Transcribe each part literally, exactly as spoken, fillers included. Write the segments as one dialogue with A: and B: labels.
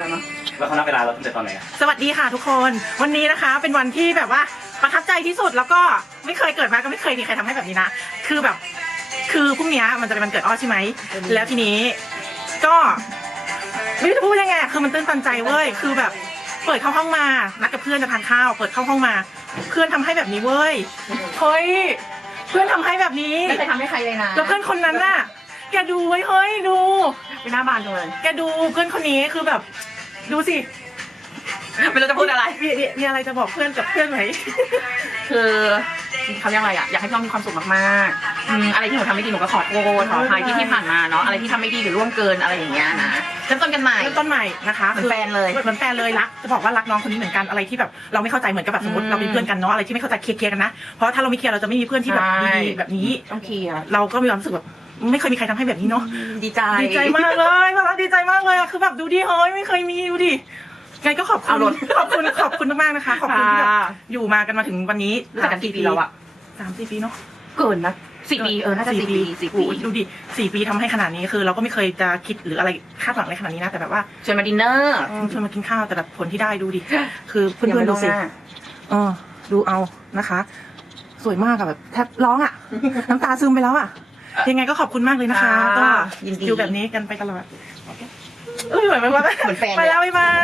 A: แล้วเขานับเวลาเราตั้งแต่ตอนไหน
B: สวัสดีค่ะทุกคนวันนี้นะคะเป็นวันที่แบบว่าประทับใจที่สุดแล้วก็ไม่เคยเกิดมาก็ไม่เคยมีใครทำให้แบบนี้นะคือแบบคือพรุ่งนี้มันจะเป็นวันเกิดอ้อใช่ไหมแล้วทีนี้ก็ไม่รู้จะพูดยังไงคือมันตื้นตันใจเว้ยคือแบบเปิดเข้าห้องมานัดกับเพื่อนจะทานข้าวเปิดเข้าห้องมาเพื่อนทำให้แบบนี้เว้ยเฮ้ยเพื่อนทำให้แบบนี้
C: ไม่เคยทำให้ใครเลยนะ
B: แล้วเพื่อนคนนั้นน่ะแกดูเว้ยเฮ้ยดู
C: ไปหน้าบานเลย
B: แกดูเพื่อนคนนี้คือแบบดูสิ
C: ไม่รู้จะพูดอะไร
B: มีมีมีอะไรจะบอกเพื่อนกับเพื่อนไหม
C: คือเขาเรียกอะไรอ่ะอยากให้พี่น้องมีความสุขมากๆอืมอะไรที่หนูทำไม่ดีหนูก็ขอโทษขออภัยที่ที่ผ่านมาเนาะอะไรที่ทำไม่ดีหรือร่วงเกินอะไรอย่างเงี้ยนะเริ่มต้นกันใหม่
B: เริ่มต้นใหม่นะคะ
C: เหมือนแฟนเลย
B: เหมือนแฟนเลยรักจะบอกว่ารักน้องคนนี้เหมือนกันอะไรที่แบบเราไม่เข้าใจเหมือนกับแบบสมมติเราเป็นเพื่อนกันเนาะอะไรที่ไม่เข้าใจเคลียร์กันนะเพราะถ้าเราไม่เคลียร์เราจะไม่มีเพื่อนที่แบบดีแบบนี้
C: ต้องเคลียร์
B: เราก็มีความรู้สึกแบบไม่เคยมีใครทำให้แบบนี้เนาะ
C: ดีใจ
B: ดีใจมากเลยมาแล้วดีใจมากเลยคือแบบดูดิเฮ้ยไม่เคยมีดูดิไงก็ขอบคุณขอบคุณขอบคุณมากๆนะคะขอบคุณที่แบบอยู่มากันมาถึงวันนี้
C: รู้จักกันกี่ปีแล้วอะ
B: สามสี่ปีเนาะ
C: เกินนะสี่ปีเออน่าจะสี่ปีสี่ปี
B: ดูดิสี่ปีทำให้ขนาดนี้คือเราก็ไม่เคยจะคิดหรืออะไรคาดหวังอะไรขนาดนี้นะแต่แบบว่า
C: ชวนมาดินเนอร์
B: ชวนมากินข้าวแต่แบบผลที่ได้ดูดิคือเพื่อนๆดูสิเออดูเอานะคะสวยมากอะแบบแทบร้องอะน้ำตาซึมไปแล้วอะยังไงก็ขอบคุณมากเลยนะคะก็อยู่แบบนี้กันไปตลอดเออเหมือนแบบว่า
C: เหมือนแฟน
B: ไปแล้วบ๊ายบาย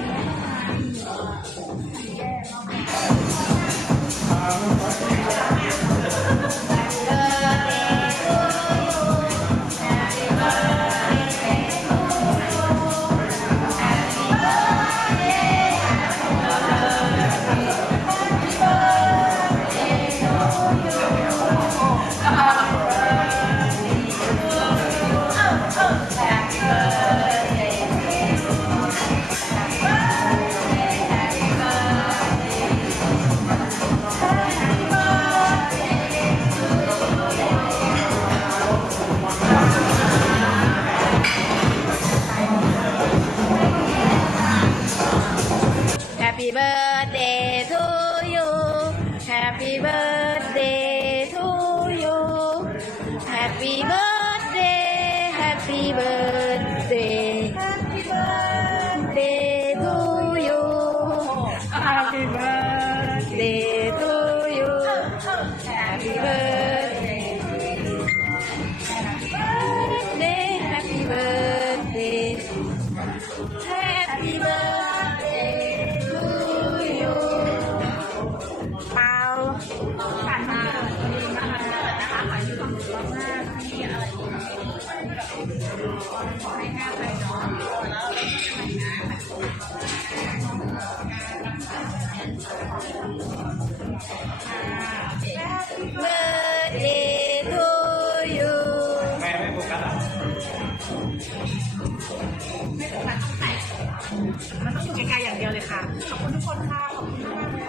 D: Happy birthday to you Happy birthday to you Happy birthday Happy birthday Happy birthday to you Happy birthday to you Happy birthday Happy birthday Happy birthday birthday to you
A: ไม่ไม่โฟกัสอ่ะ
B: ไม่โฟกัสต้องไหนมันต้องอยู่ไกลๆอย่างเดียวเลยค่ะขอบคุณทุกคนค่ะขอบคุณมากเลย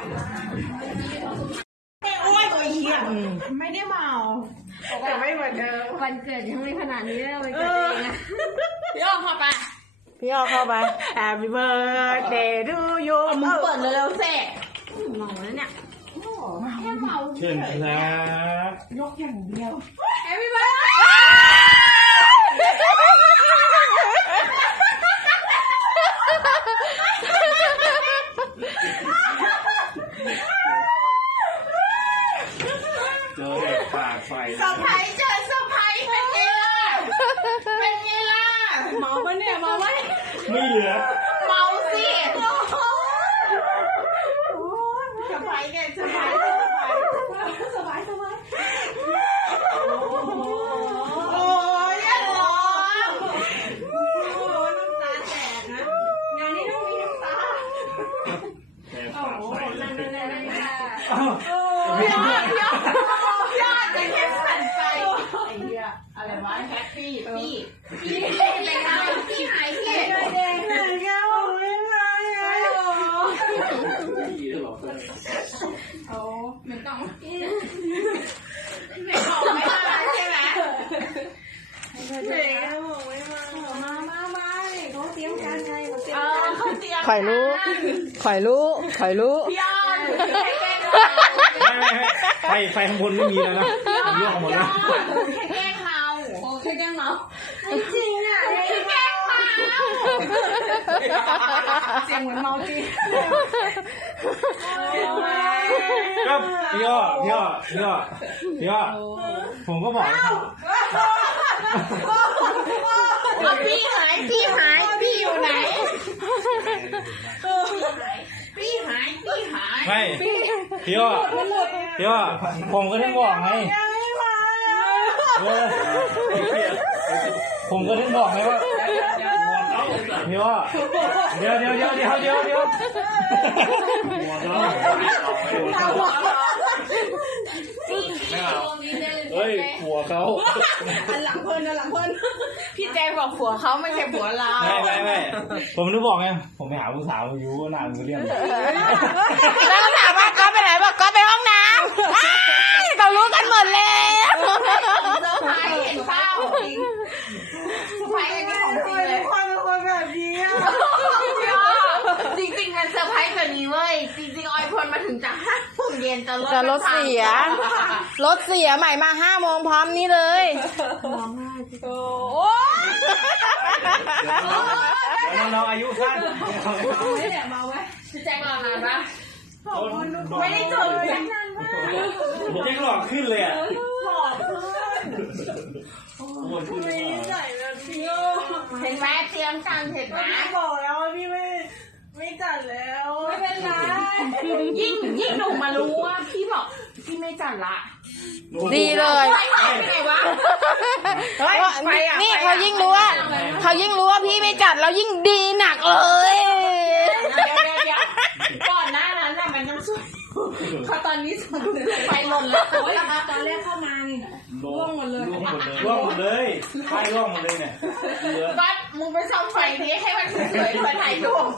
B: ไม่อ้วนเลยเฮียไม่ได้เมาแต่ไม่เหมือนเดิม
D: วันเกิดยังไม่ขนาดนี้เลยวันเกิดเองนะ
B: พี่อ้อเข้าไปพี่อ้อเข้าไป Happy birthday to you
D: มึงเปิดเลยแล้วเสร็จเมาแล้วเนี่ยแค่เมา
A: เชิญครับ
B: ยกอย่างเดียว
D: Happy birthday
A: เจอเด็กปากไฟ
D: เซอร์ไพรส์เจอเซอร์ไพรส์เป็นไงล่ะเป็นไงล่ะเมาปะเนี่ยเมาไหม
A: ไม่เหลือ
D: เมาสิเซอร์ไพรส์ไงเซอร์ไพรส์เซอร์ไพรส์เซอร์ไพรส์โอ้ยอย่าร้องโอ้ยน้ำตาแตกนะงานนี้ต้องมีน้ำตาโอ้โหนั่นนั่นนั่นนั่นพี่อ้อพี่อ้อพี่อ้อจะเข้มขันใจไอ้เหี้ยอะไรวะแฮปปี้พี่พี่อะไรนะพี่หายพี่เด็กๆหายแก้วไม่ไรโอ้ไม่ต้องไม่ขอไม่มาใช่ไหมเด็กๆบอกไม่มามามามาเขาเตรียมการไงเขาเตรียมการเขาเตรียม
B: ไข่รู้ไข่รู้ไข่รู้
D: พี่อ้อน
A: ไฟไฟข้างบนไม่มีแล้วนะมันล่วงหมดแล้ว
D: แค่แกล้งเมาโอ้แค่แกล้งเมาจริงอ่ะแค่แกล้งเมา
C: เสียงเหมือนเมาจริง
A: ก็พี่อ้อพี่อ้อพี่อ้อพี่อ้อผมก็บอกนะครับ
C: พี่หายพี่หายพี่อยู่ไหนพี่หายพี่หาย
A: ไม่พี่อ้อพี่อ้อผมก็ถึงบอกไงเออผมก็ถึงบอกไงว่าพี่อ้อเดี๋ยวเดี๋ยวเดี๋ยวเดี๋ยวเดี๋ยวเดี๋ยวเฮ้ยหัวเขา
D: อันหลังเพิ่นอันหลังเพิ่น
C: พี่แจงบอกผัวเขาไม่ใช่ผัวเรา
A: ไม่ไม่ไม่ผมนึกบอกไงผมไปหาผู้สาวอยู่หน้ามือเรียน
C: แล้วก็ถามว่าก๊อฟไปไหนบอกก๊อฟไปห้องน้ำอ้ายเรารู้กันหมดแล้วเซอร์ไพรส์เห็นเปล่าเซอร์ไพรส์อันนี้ของจริงเลย
D: คนเป็นคนแบบนี้อ่ะ
C: จริงๆมันเซอร์ไพรส์กว่านี้เว้ยจริงๆออยพลมาถึงจากห้าโมงเย็นจะรถ
E: จะรถเสีย รถเสียใหม่มาห้าโมงพร้อมนี้เลย
D: โอ้
A: เดี๋ยวน้องๆอายุสั้น
D: ไม่แหละมาไว้
C: พี่แจงรอนานปะ
A: ไม่ได้จนผมยังหลอกขึ้นเลยอ่ะ
D: หลอดเพื่อนไม่ใส่แบบพี่โอ้
C: เห็นไหมเตรียมกันเห็นไหม
D: พี่บอกแล้วว่าพี่ไม่ไม่จัดแล้วไม่เป็นไร
C: ยิ่งยิ่งหนูมารู้ว่าพี่บอกพี่ไม่จัดละ
E: ดีเลย
C: ไปไหนไปไหนวะ
E: นี่เขายิ่งรู้ว่าเขายิ่งรู้ว่าพี่ไม่จัดแล้วยิ่งดีหนักเลย
C: เดี๋ยวเดี๋ยวเดี๋ยวก่อนหน้านั้นน่ะมันยังสวยพอตอนนี้สุดไฟหล่นแล้ว
D: โอ้ยตอนแรกเข้ามานี่ร่วงหมดเลย
A: ร่วงหมดเลยไฟร่วงหมดเลยเนี่ย
C: บัสมึงไปส่องไฟนี้ให้มันสวยๆมาถ่ายรูป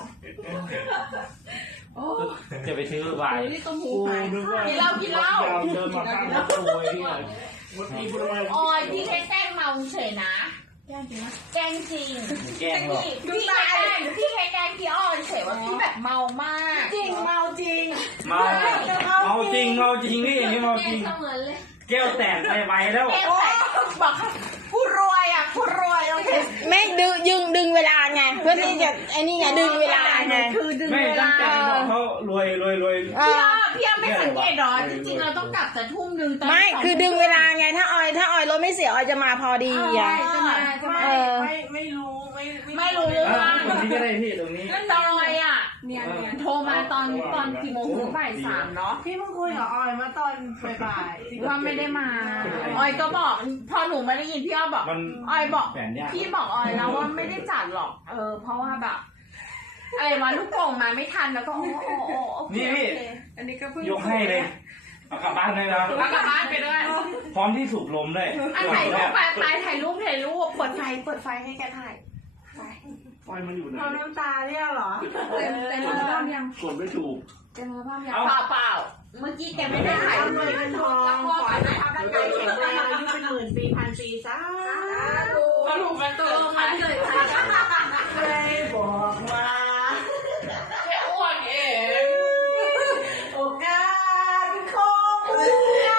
A: จะไปซื้อไวน์
D: นี่ต้มหูหาย
C: กินเหล้ากินเหล้า
A: เดินมาข้างรถโวยที่ไหนวันนี้พูดอะไร
C: ออยพี่แค่แกล้งเมาเฉยนะแกล้งจริง
A: แกล้งหรอก
C: พี่แค่แกล้งพี่แค่แกล้งพี่ออยเฉยว่าพี่แบบเมามาก
D: จริงเมาจริง
A: เมาเมาจริงเมาจริงนี่อย่างนี้เมาจริง
C: เสมือนเลย
A: แก้วแตกไปไวแล้ว
C: แก้วแตกบอกผู้รวยอ่ะผู้รวยโอเค
E: ไม่ดึงดึงดึงเวลาไงเพื่อที่จะไอ้นี่ไงดึงเวลาไง
D: คือดึง
A: ไม่
D: เว
A: ตั้
D: ลาง
A: ใจบอกเขารวยรวยรวย
E: เอ
C: พี่
E: อ
C: อ้อพี่อ้อไม่สังเกตหรอจริงๆเราต้องกลับแต่ทุ่มหนึ่งตอน
E: ไม่คือดึงเวลาไงถ้าออยถ้าออยรถไม่เสียออยจะมาพอดีอ่ะ
C: จะมาจะมา
D: ไม่ไม่ไม่รู้ไม่
C: ไม่รู้เรื่อง
A: ตรงนี้ก็ได้พี่ตรงนี้
C: ตอยอ่ะ
D: เนี่ยเนี่ย
C: โทรมาตอนตอนกี่โมงถึงบ่ายสามเนาะ
D: พี่เพิ่งคุยกับออยมาตอนบ่ายๆ
C: ว่าไม่ได้มา ออยก็บอก พอหนูไม่ได้ยินพี่อ้อบอก
A: มัน
C: ออยบอก
A: แสนยาก
C: พี่บอกออยแล้วว่าไม่ได้จัดหรอก เออ เพราะว่าแบบอะไรวะลูกโป่งมาไม่ทันแล้วก็โอ้โอ้โอ้โอเค
A: นี่พี่
D: อันนี้ก็เพิ่ง
A: ยกให้เลยเอากลับบ้านเลยนะ
C: แล้วกลับบ้านไปด้วย
A: พร้อมที่สูบลมด้วย
C: อ่ะถ่ายรูปไปไปถ่ายรูปถ่ายรูปเปิดไฟเปิดไฟให้แกถ่าย
A: ไฟมันอยู่ไหน
D: เราน้ำตาเนี่ยเหรอเต็มเต็มแล้วบ้างยัง
A: กดไม่ถูก
C: เต็มแล้วภาพยังเปล่าเปล่าเมื่อกี้แกไม่ได้ถ่าย
D: ทำ
C: เล
D: เลย ยเป็นทองขอให้ทำร่างกายแข็งแรงอายุเป็นหมื่นปีพันปีซะ
C: ก็ถูกมันตัวค่ะเลยค่ะ
D: เคยบอกว่า
C: แค่อ้วนเอง
D: โอกาสของเพื่อน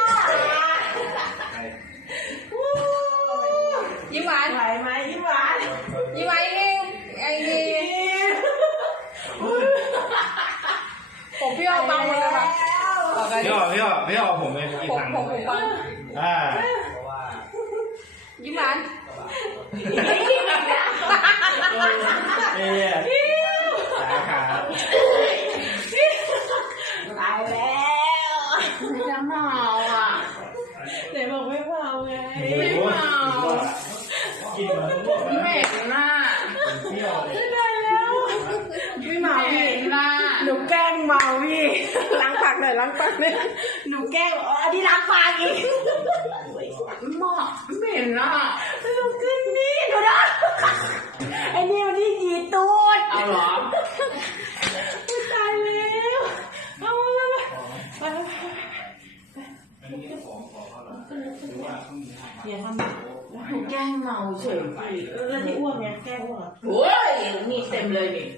C: ยิ้มหวาน
D: ไหวไหมยิ้มหวาน
C: ยิ้มหวานนี่ไอ้นี่ผมพี่อ้อบังเลยค่ะ
A: พี่อ้อพี่อ้อพี่อ้อผมเป็นอีก
C: ผม
A: ทาง
C: ผมผมบัง
A: อ่า
C: ยิ้มหวาน
A: เอ๊ะสาขา
D: ตายแล้ว
C: ไม่จะเมาอ่ะ
D: ไหนบอกไม่เมาไง
A: ไม่เมากินมาทั้งหมด
C: เหม็นน่ะ
A: เที่ยวเลย
D: ได้แล้วไม่เมา
C: เหม็
D: พี่
C: นน่ะ
D: หนูแกล้งเมาพี่ล้างปากหน่อยล้างปากหน่อยหนูแกล้งอ๋ออันนี้ล้างปากอีก
C: หม้อเหม็นน่ะ
D: หนูขึ้นนี่ดูนะไอ้นี่มันที่ยีตูด
C: เอาเหรอ
D: ตายแล้วเอามาไปอย่าทำ
C: แกล้งเมาเฉย
D: แล้วที่อ้วนเนี่ยแกล้งอ้วน
C: โอ้ยนี่เต็มเลยนี่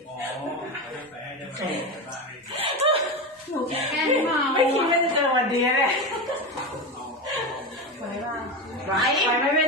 C: หนูแกล้งเมา
D: ไม่คิดว่าจะเจอวันนี้เลย
C: ไป
D: ไปไหมแม่